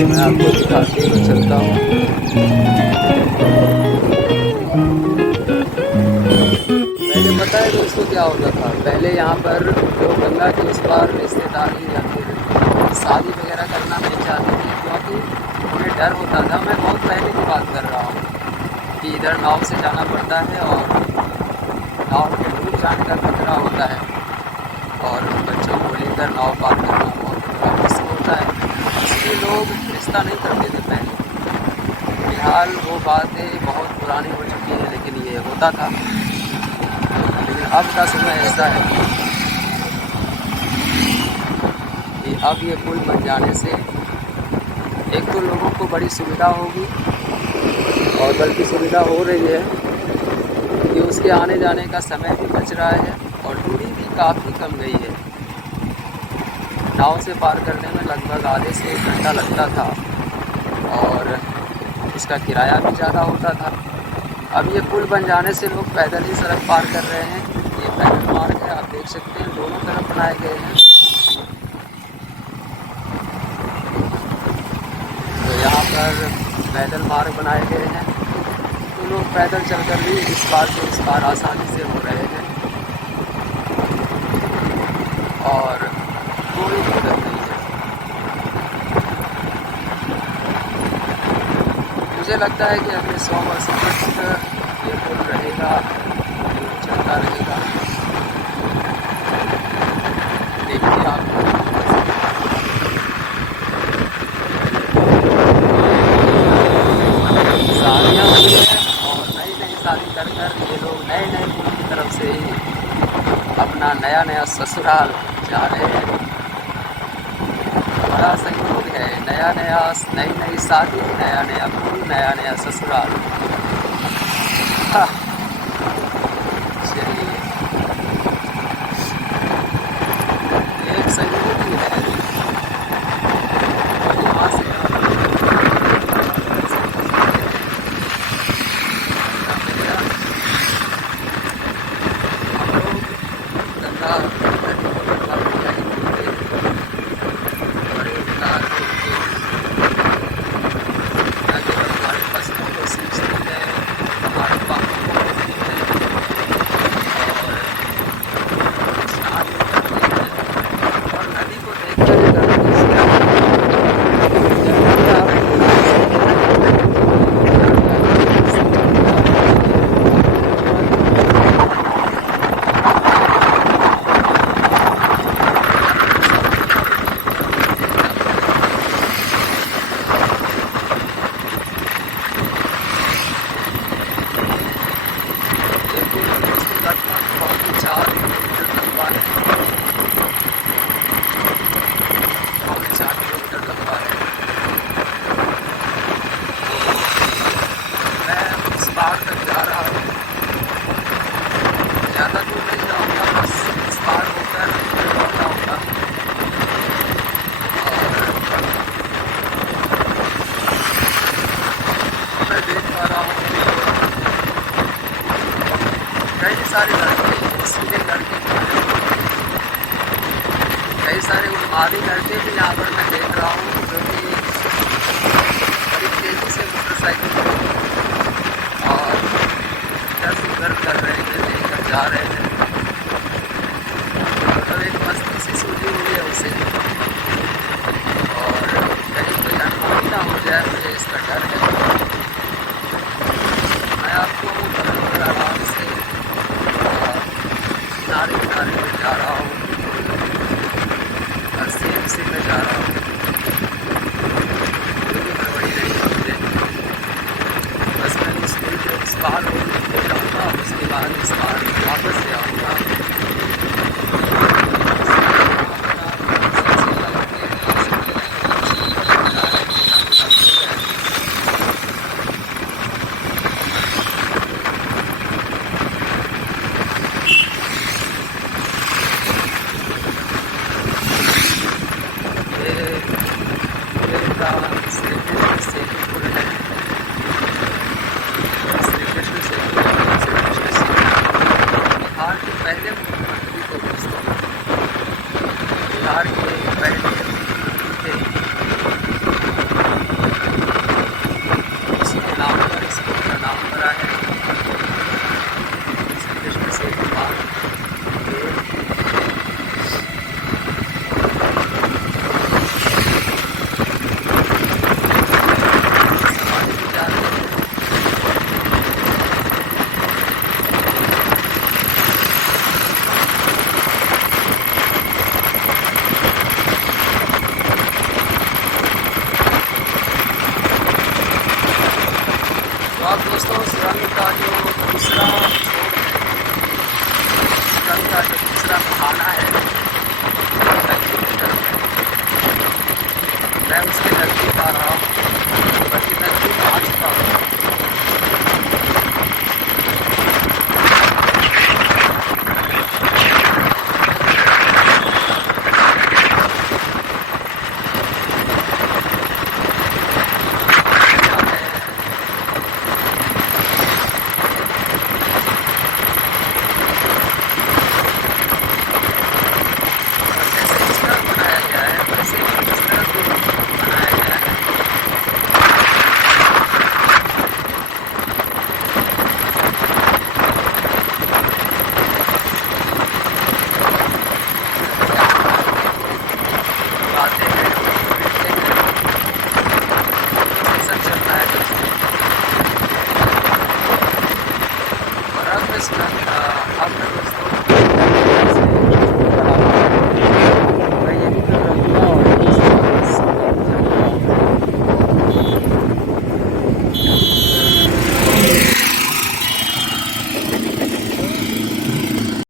चलिए मैं आपको दिखाते हुए चलता हूँ। पहले पता है दोस्तों क्या होता था, पहले यहाँ पर लोग गंगा के उस पार रिश्तेदारी या फिर शादी वगैरह करना नहीं चाहते थे, क्योंकि उन्हें डर होता था। मैं बहुत पहले की बात कर रहा हूँ कि इधर नाव से जाना पड़ता है और नाव में डूब जाने का खतरा होता है और बच्चों को लेकर नाव पार करना बहुत बड़ा रिस्क होता है, इसलिए लोग रिश्ता नहीं करते थे पहले। फिलहाल वो बातें बहुत पुरानी हो चुकी हैं, लेकिन ये होता था। लेकिन अब का समय ऐसा है कि अब ये पुल बन जाने से एक तो लोगों को बड़ी सुविधा होगी, और बल्कि सुविधा हो रही है कि उसके आने जाने का समय भी बच रहा है और दूरी भी काफ़ी कम गई है। नाव से पार करने में लगभग आधे से 1 घंटा लगता था और इसका किराया भी ज़्यादा होता था। अब ये पुल बन जाने से लोग पैदल ही सड़क पार कर रहे हैं। ये पैदल मार्ग है, आप देख सकते हैं, दोनों तरफ बनाए गए हैं। तो यहाँ पर पैदल मार्ग बनाए गए हैं, तो लोग पैदल चलकर भी इस पार से उस पार आसानी से हो रहे हैं और कोई दिक्कत नहीं है। मुझे लगता है कि अगले 100 वर्षों तक ये पुल रहेगा, चलता रहेगा। देखिए आप शादियाँ हुई हैं और नई नई शादी कर ये लोग नए नए पुल की तरफ से ही अपना नया नया ससुराल जा रहे हैं। बड़ा संयोग है, नया नया नई नई शादी, नया नया पुल, नया नया ससुराल। चलिए, एक संयोग ही है। और यहाँ से गंगा ज़्यादा दूर नहीं जाऊँगा, बस इस पार होकर लौट आऊँगा। और मैं देख पा रहा हूँ कई सारे लड़के, सीधे लड़के, कई सारे उन्मादी लड़के भी यहाँ पर मैं देख रहा हूँ, जो कि बड़ी तेज़ी से मोटरसाइकिल और इधर उधर कर रहे हैं, लेकर जा रहे हैं। मतलब एक मस्ती सी सूझी हुई है उसे, और कहीं कोई अनहोनी ना हो जाए, मुझे इसका डर है। मैं आपको बराबर आराम से किनारे किनारे में जा रहा हूँ और सेम से मैं जा रहा हूँ। कोई भी गड़बड़ी नहीं है मुझे, बस मैं उस पुल के उस पार हो जाऊँगा, उसके बाद इस पार वापस से आऊँगा। दोस्तों सुरंग का जो दूसरा सुरंग का जो दूसरा बहाना है, मैं उसके नज़दीक